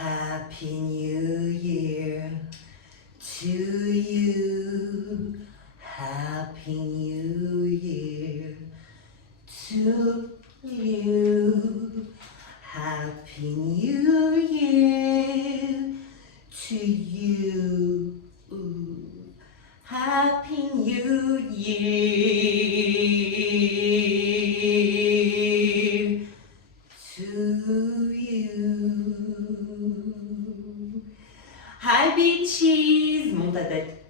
Happy New Year to you. Happy New Year to you. Happy New Year to you. Happy New Year to you. Hi bitches, monte ta tête.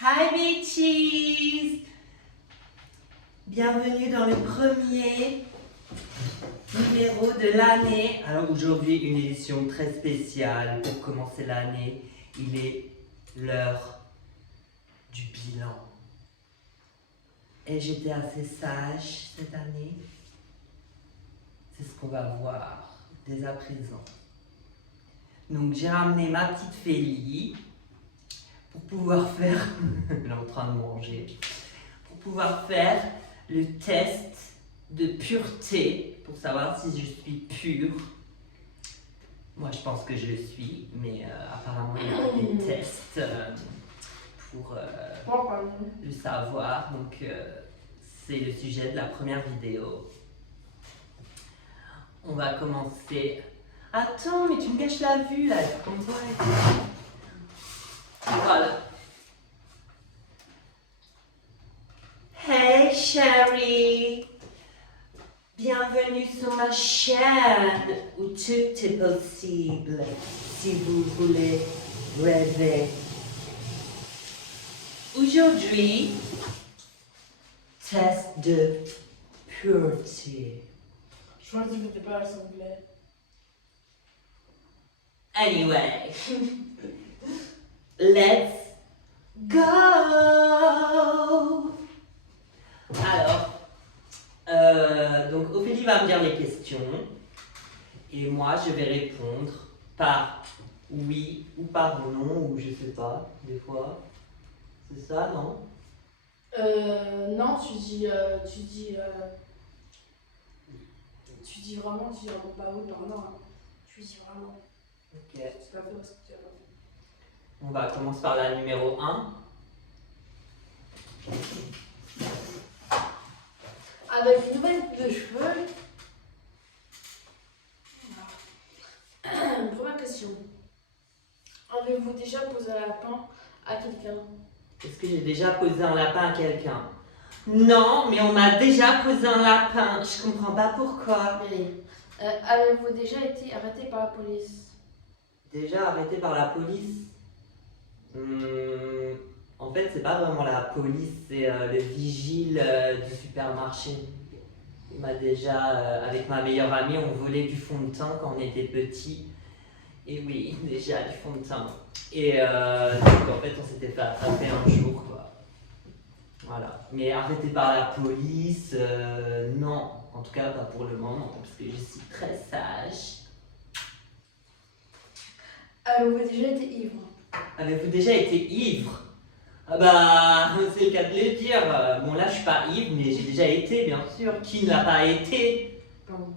Hi bitches, bienvenue dans le premier numéro de l'année. Alors aujourd'hui une édition très spéciale pour commencer l'année. Il est l'heure du bilan. Et j'étais assez sage cette année. C'est ce qu'on va voir dès à présent. Donc j'ai ramené ma petite Félie pour pouvoir faire, elle est en train de manger, pour pouvoir faire le test de pureté pour savoir si je suis pure. Moi je pense que je le suis, mais apparemment il y a des tests pour le savoir. Donc c'est le sujet de la première vidéo. On va commencer. Attends, mais tu me gâches la vue là, tu comprends? Voilà. Hey chérie, bienvenue sur ma chaîne où tout est possible si vous voulez rêver. Aujourd'hui, test de pureté. Je crois que tu n'étais pas à l'assemblée. Anyway, let's go. Alors, donc Ophélie va me dire les questions et moi je vais répondre par oui ou par non ou je sais pas, des fois. C'est ça, non? Non, tu dis vraiment, tu dis bah oui, par non. Hein. Tu dis vraiment. Ok. C'est pas fait parce que tu as pas fait. On va commencer par la numéro 1. Avec une nouvelle coupe de cheveux. Première question. Avez-vous déjà posé un lapin à quelqu'un? Est-ce que j'ai déjà posé un lapin à quelqu'un? Non, mais on m'a déjà posé un lapin. Je comprends pas pourquoi. Avez-vous déjà été arrêté par la police? Déjà arrêté par la police? En fait, c'est pas vraiment la police, c'est le vigile du supermarché. Il m'a déjà, avec ma meilleure amie, on volait du fond de teint quand on était petits. Et oui, déjà du fond de teint. Et donc en fait, on s'était fait attraper un jour, quoi. Voilà. Mais arrêté par la police, non. En tout cas, pas pour le moment, parce que je suis très sage. Avez-vous déjà été ivre? Avez-vous déjà été ivre? Ah bah, c'est le cas de le dire. Bon là, je suis pas ivre, mais j'ai déjà été, bien sûr. Qui ne l'a pas été? Pardon.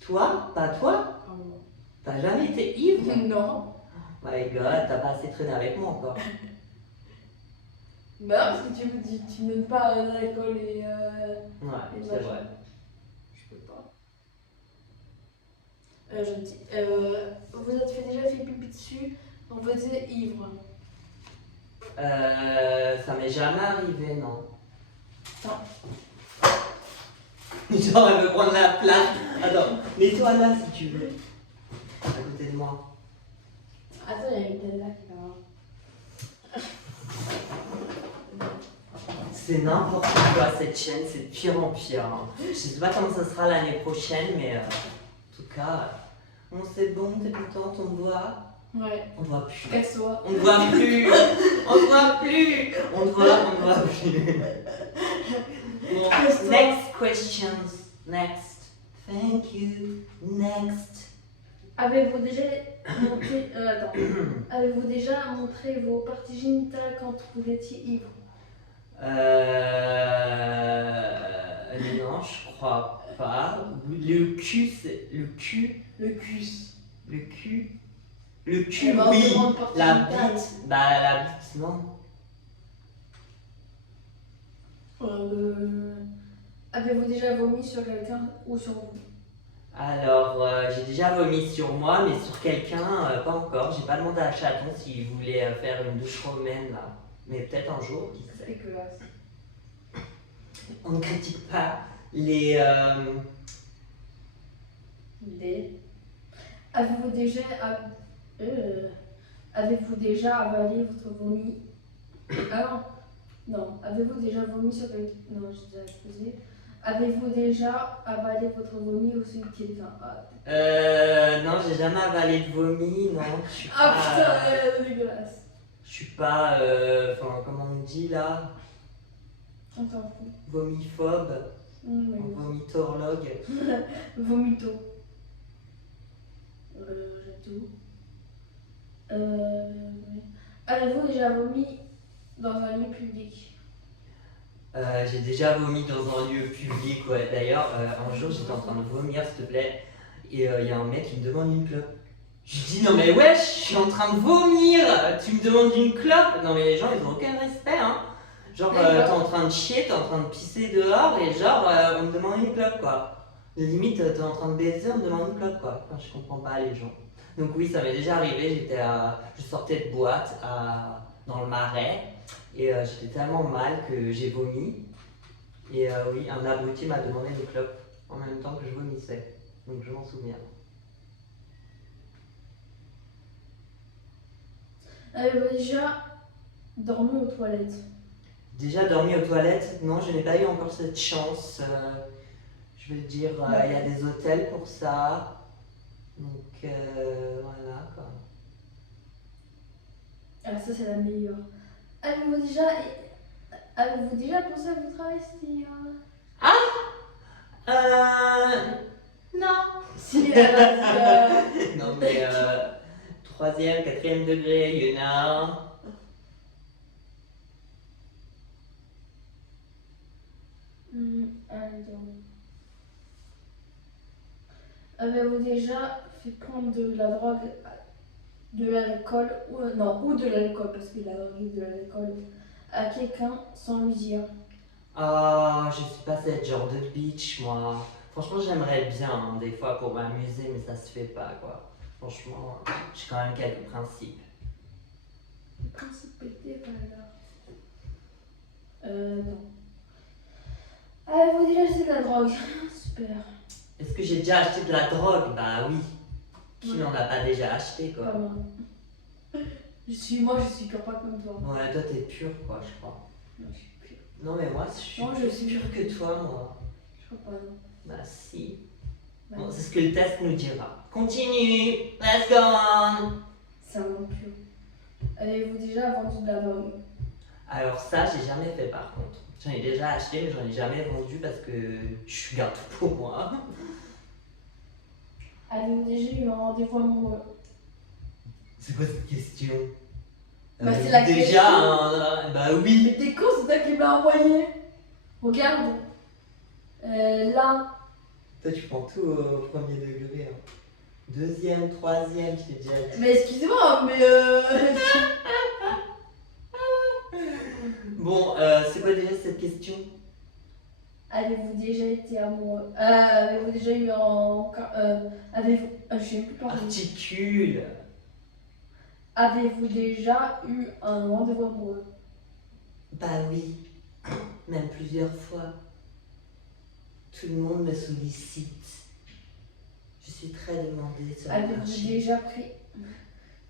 Toi? Pas toi? Pardon. T'as jamais été ivre? Non. My God, t'as pas assez traîné avec moi encore. Bah non, parce que tu n'aimes pas l'alcool et Ouais, et c'est machin. vrai. Je peux pas. Vous êtes déjà fait pipi dessus, donc vous êtes ivre. Ça m'est jamais arrivé, non. Non. Genre, elle veut prendre la place. Attends, mets-toi là si tu veux. À côté de moi. Attends, il y a une telle là qui va. C'est n'importe quoi cette chaîne, c'est de pire en pire. Hein. Je sais pas comment ça sera l'année prochaine, mais en tout cas, bon, c'est bon, t'es contente, on te voit. Ouais. On te voit plus. Casse-toi. On te voit plus. On te voit plus. On te voit plus. Bon, next questions. Next. Thank you. Next. Avez-vous déjà Avez-vous déjà montré vos parties génitales quand vous étiez ivre? Non, je crois pas. Le cul, c'est. Le cul. Le cul. Le cul. Le cul, Eh ben, on oui. demande partie La génitale. bite. Bah, la bite, non. Avez-vous déjà vomi sur quelqu'un ou sur vous? Alors, j'ai déjà vomi sur moi, mais sur quelqu'un, pas encore. J'ai pas demandé à Chaton s'il voulait faire une douche romaine, là. Mais peut-être un jour, qui C'est sait. dégueulasse. On ne critique pas les... D. Avez-vous déjà, avez-vous déjà avalé votre vomi? Ah non. Non. Avez-vous déjà vomi sur quelqu'un? Non, j'ai déjà posé. Avez-vous déjà avalé votre vomi ou celui de quelqu'un? Non, j'ai jamais avalé de vomi, non. Je suis Ah pas... putain, dégueulasse. Je suis pas... Enfin, comment on dit, là? On s'en fout. Vomiphobe. Oui. Vomitologue. Vomito. J'ai tout. Avez-vous déjà vomi dans un lieu public? J'ai déjà vomi dans un lieu public, ouais. D'ailleurs, un jour, j'étais en train de vomir, s'il te plaît, et il y a un mec qui me demande une clope. Je lui dis, non mais wesh, je suis en train de vomir, tu me demandes une clope? Non mais les gens, ils ont aucun respect, hein. Genre, t'es en train de chier, t'es en train de pisser dehors, et genre, on me demande une clope, quoi. Limite, t'es en train de baiser, on me demande une clope, quoi. Enfin, je comprends pas les gens. Donc oui, ça m'est déjà arrivé, je sortais de boîte dans le Marais, et j'étais tellement mal que j'ai vomi. Et oui, un abruti m'a demandé une clope en même temps que je vomissais. Donc je m'en souviens. Avez-vous déjà dormi aux toilettes? Déjà dormi aux toilettes? Non, je n'ai pas eu encore cette chance. Je veux dire, il y a des hôtels pour ça. Donc voilà quoi. Ah, ça, c'est la meilleure. Avez-vous déjà pensé à vous travestir? Non. Si, Non mais troisième, quatrième degré, you know. Alors. Avez-vous déjà fait prendre de la drogue, de l'alcool, ou de l'alcool, parce que la drogue et de l'alcool, à quelqu'un sans lui dire? Ah, je suis pas cette genre de bitch, moi. Franchement, j'aimerais bien, hein, des fois, pour m'amuser, mais ça se fait pas, quoi. Franchement, j'ai quand même quelques principes. Le principe pété par là. Non. Avez-vous déjà acheté de la drogue? Super. Est-ce que j'ai déjà acheté de la drogue? Bah oui. Qui Ouais. n'en a pas déjà acheté, quoi? Pas moi. Je suis pure pas comme toi. Ouais, toi, t'es pur, quoi, je crois. Non, je suis pure. Non, mais moi, je suis Non, je suis plus pur que toi, moi. Je crois pas, non. Bah si. Bah, Bon, c'est ce que le test nous dira. Continue. Let's go on. c'est un nom pur. Avez-vous déjà vendu de la drogue? Alors ça, j'ai jamais fait, par contre. J'en ai déjà acheté, mais j'en ai jamais vendu parce que je garde tout pour moi. Avez-vous déjà eu un rendez-vous amoureux? C'est quoi cette question? Bah, c'est la déjà question. bah oui. Mais t'es con, c'est toi qui me l'as envoyé. Regarde. Là. Toi, tu prends tout au premier degré. Hein. Deuxième, troisième, je t'ai déjà dit. Mais excusez-moi, mais Bon, c'est quoi déjà cette question? avez-vous déjà été amoureux? Avez-vous déjà eu un... avez-vous... je sais plus parler. Articule. Avez-vous déjà eu un rendez-vous amoureux? Bah oui. Même plusieurs fois. Tout le monde me sollicite. Je suis très demandée sur le Avez-vous marché. déjà pris...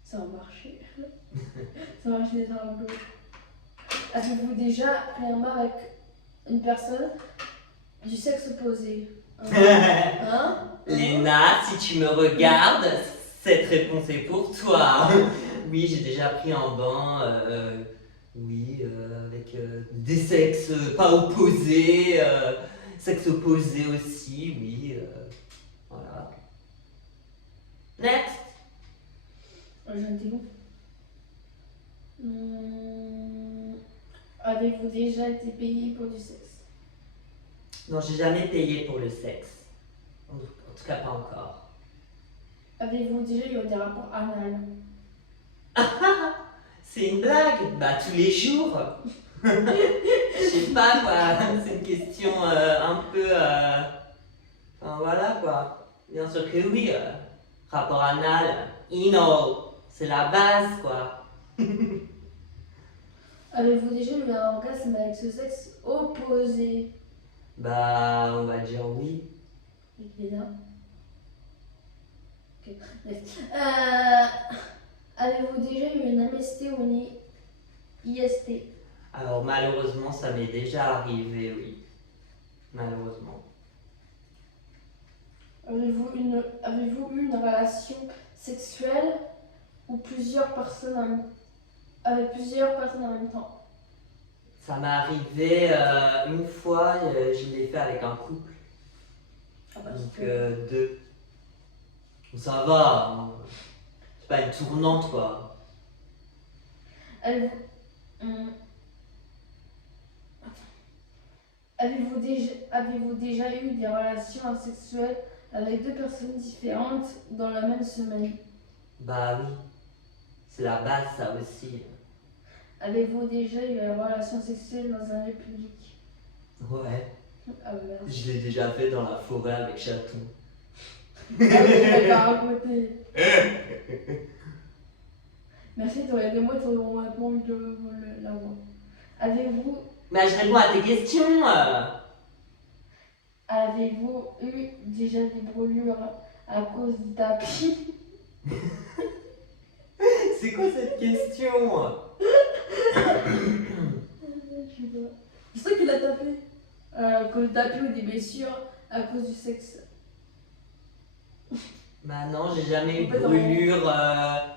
C'est un marché. C'est un marché des tableaux. Avez-vous déjà pris un bain avec une personne du sexe opposé? Hein? Léna, si tu me regardes, cette réponse est pour toi. Oui, j'ai déjà pris un bain, oui, avec des sexes pas opposés, sexe opposé aussi, oui, voilà. Next. J'en étais où? Avez-vous déjà été payé pour du sexe? Non, j'ai jamais payé pour le sexe. En tout cas, pas encore. Avez-vous déjà eu des rapports anal? C'est une blague? Bah, tous les jours. Je sais pas quoi, c'est une question un peu. Enfin voilà quoi. Bien sûr que oui, rapport anal, c'est la base quoi. Avez-vous déjà eu un orgasme avec ce sexe opposé? Bah, on va dire oui. Évidemment. Ok. Bref. Avez-vous déjà eu une MST ou une IST? Alors malheureusement, ça m'est déjà arrivé, oui. Malheureusement. Avez-vous eu une relation sexuelle ou plusieurs personnes avec plusieurs personnes en même temps? Ça m'est arrivé une fois, je l'ai fait avec un couple, Ah bah, donc super. deux. Ça va, hein. C'est pas une tournante quoi. Avez-vous hum, avez-vous déjà eu des relations sexuelles avec deux personnes différentes dans la même semaine? Bah oui, c'est la base ça aussi. Avez-vous déjà eu une relation sexuelle dans un lieu public? Ouais, Ah bah merde. je l'ai déjà fait dans la forêt avec chaton. Ah oui, je pas raconté. Merci, t'aurais aidé moi, t'aurais pas envie de l'avoir. Avez-vous Mais je réponds à tes questions. Avez-vous eu déjà des brûlures à cause du tapis? C'est quoi cette question? Je sais pas. C'est toi qui l'as tapé. Que le tapis ou des blessures à cause du sexe. Bah non, j'ai jamais eu En de fait, brûlure à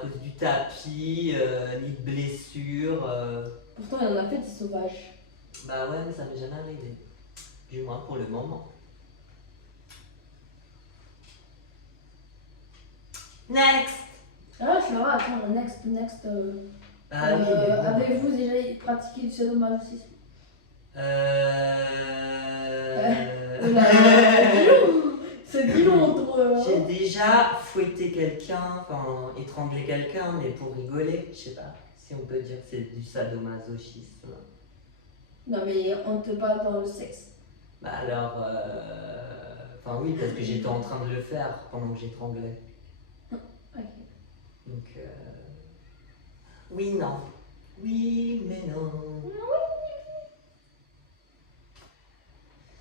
cause du tapis, ni de blessure. Pourtant, il en a fait des sauvages. Bah ouais, mais ça m'est jamais arrivé. Du moins pour le moment. Next! Ah, ça va, attends, next. Ah oui, mais bon. Avez-vous déjà pratiqué du sadomasochisme? Oh là là, dis donc, c'est dis donc ton. J'ai déjà fouetté quelqu'un, enfin étranglé quelqu'un, mais pour rigoler, je sais pas si on peut dire que c'est du sadomasochisme. Non, mais on te parle dans le sexe. Bah alors, enfin oui, parce que j'étais en train de le faire pendant que j'étranglais. Ok. Donc, oui, non. Oui, mais non.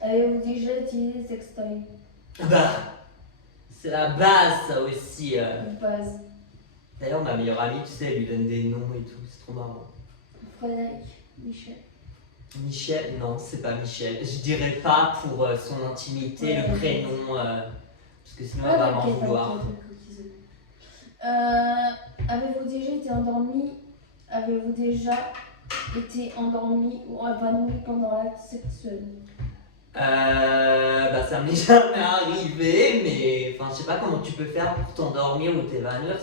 Avez-vous déjà utilisé des sextoys? Bah, c'est la base ça aussi. De base. D'ailleurs, ma meilleure amie, tu sais, elle lui donne des noms et tout, c'est trop marrant. Frédéric, Michel. Michel, non, c'est pas Michel. Je dirais pas pour son intimité Ouais, le ouais. prénom, parce que sinon elle va m'en vouloir. Avez-vous déjà été endormi? Avez-vous déjà été endormi ou évanoui pendant l'acte sexuel? Bah ça m'est jamais arrivé, mais enfin je sais pas comment tu peux faire pour t'endormir ou t'évanouir,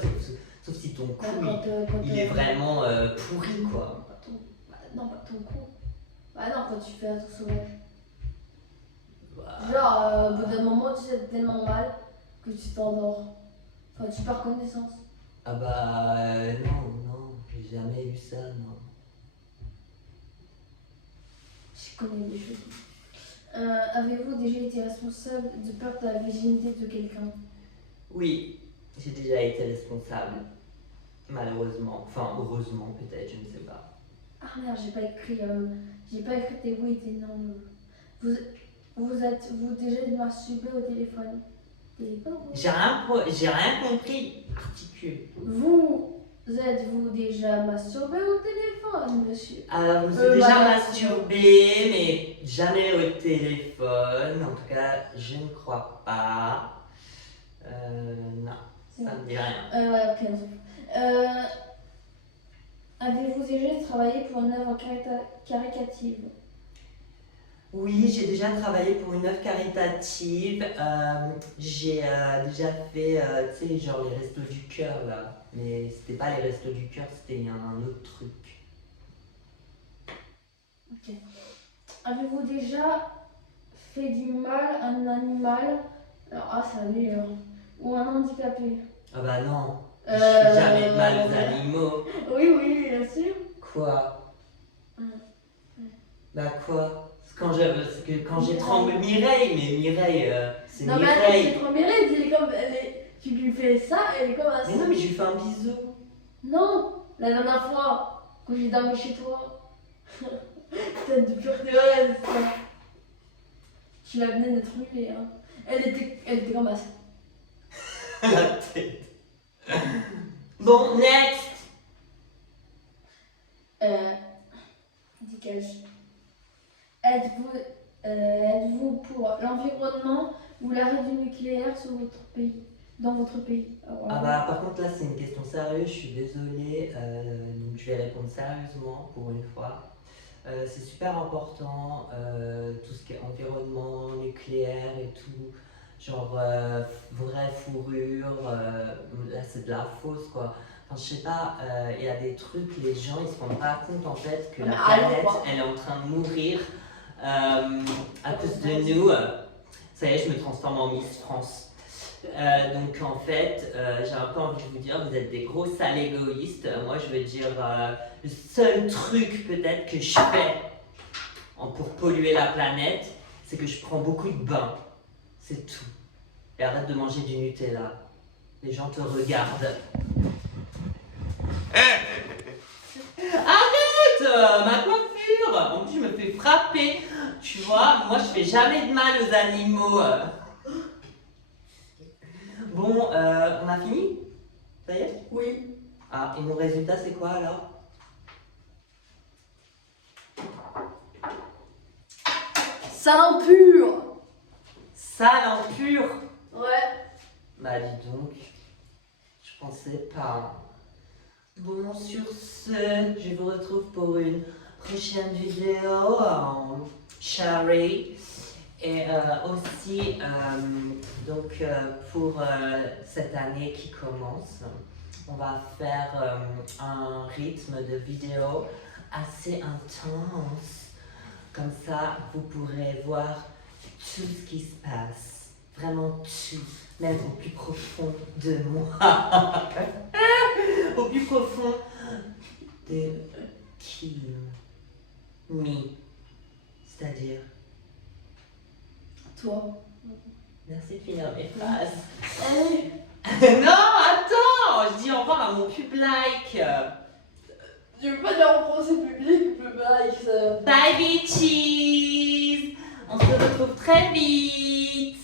sauf si ton cou il est vraiment pourri quoi. Non, pas ton cou. Bah non, quand tu fais un truc sauvage. Bah, Genre, au bout d'un moment, tu sais tellement mal que tu t'endors. Enfin, tu perds connaissance. ah bah non, j'ai jamais eu ça, non. Je connais des choses. Avez-vous déjà été responsable de perdre la virginité de quelqu'un? Oui, j'ai déjà été responsable, malheureusement, enfin heureusement peut-être, je ne sais pas. Ah merde, j'ai pas écrit tes oui et tes non. Vous êtes-vous déjà masturbé au téléphone? J'ai rien compris, articule. Vous êtes-vous déjà masturbé au téléphone, monsieur? Alors, je me suis déjà madame. masturbée, mais jamais au téléphone. En tout cas, je ne crois pas. Non, ça me dit rien. Ouais, ok. Euh, Avez-vous déjà travaillé pour une œuvre caritative? Oui, j'ai déjà travaillé pour une œuvre caritative. J'ai déjà fait, tu sais, genre les restos du cœur là. Mais c'était pas les restos du cœur, c'était un autre truc. Ok. Avez-vous déjà fait du mal à un animal? Alors, ah, c'est la meilleure. Ou un handicapé? Ah bah non, je fais jamais de mal aux animaux. Oui, oui, bien sûr. Quoi? Ouais. Bah quoi? C'est que quand j'ai tremblé Mireille, mais Mireille, c'est Non, mais elle, c'est Mireille. trop Mireille, elle est comme. Tu lui fais ça, elle est comme Mais un. non, mais je lui fais un bisou. Non, la dernière fois, quand j'ai dormi chez toi, tête de pureté, ouais, c'est ça. Tu la venais d'être humiliée, hein. Elle était comme ça. La tête. Bon, next. Dis-je. Êtes-vous pour l'environnement ou l'arrêt du nucléaire sur votre pays, dans votre pays? Ah bah par contre là c'est une question sérieuse, je suis désolée, donc je vais répondre sérieusement pour une fois. C'est super important, tout ce qui est environnement, nucléaire et tout, genre vraie fourrure, là c'est de la fausse quoi. Enfin je sais pas, il y a des trucs, les gens ils se rendent pas compte en fait que la planète elle est en train de mourir à cause de nous. Ça y est, je me transforme en Miss France. Donc en fait, j'ai un peu envie de vous dire, vous êtes des gros sales égoïstes. Moi je veux dire, le seul truc peut-être que je fais pour polluer la planète, c'est que je prends beaucoup de bains. C'est tout. Et arrête de manger du Nutella. Les gens te regardent. Arrête ma coiffure. En plus je me fais frapper. Tu vois, moi je fais jamais de mal aux animaux. Bon, on a fini? Ça y est? Oui. Ah, et mon résultat c'est quoi alors? Sale impur. Sale impur? Ouais. Bah dis donc, je pensais pas. Bon, sur ce, je vous retrouve pour une prochaine vidéo, Charlie. Et aussi, donc pour cette année qui commence, on va faire un rythme de vidéo assez intense. Comme ça, vous pourrez voir tout ce qui se passe. Vraiment tout, même au plus profond de moi. Au plus profond de qui? Me. C'est-à-dire... Toi. Merci de finir mes phrases. Hey. Non, attends, je dis au revoir à mon public. Je veux pas dire en français public, ça. Bye bitches. On se retrouve très vite.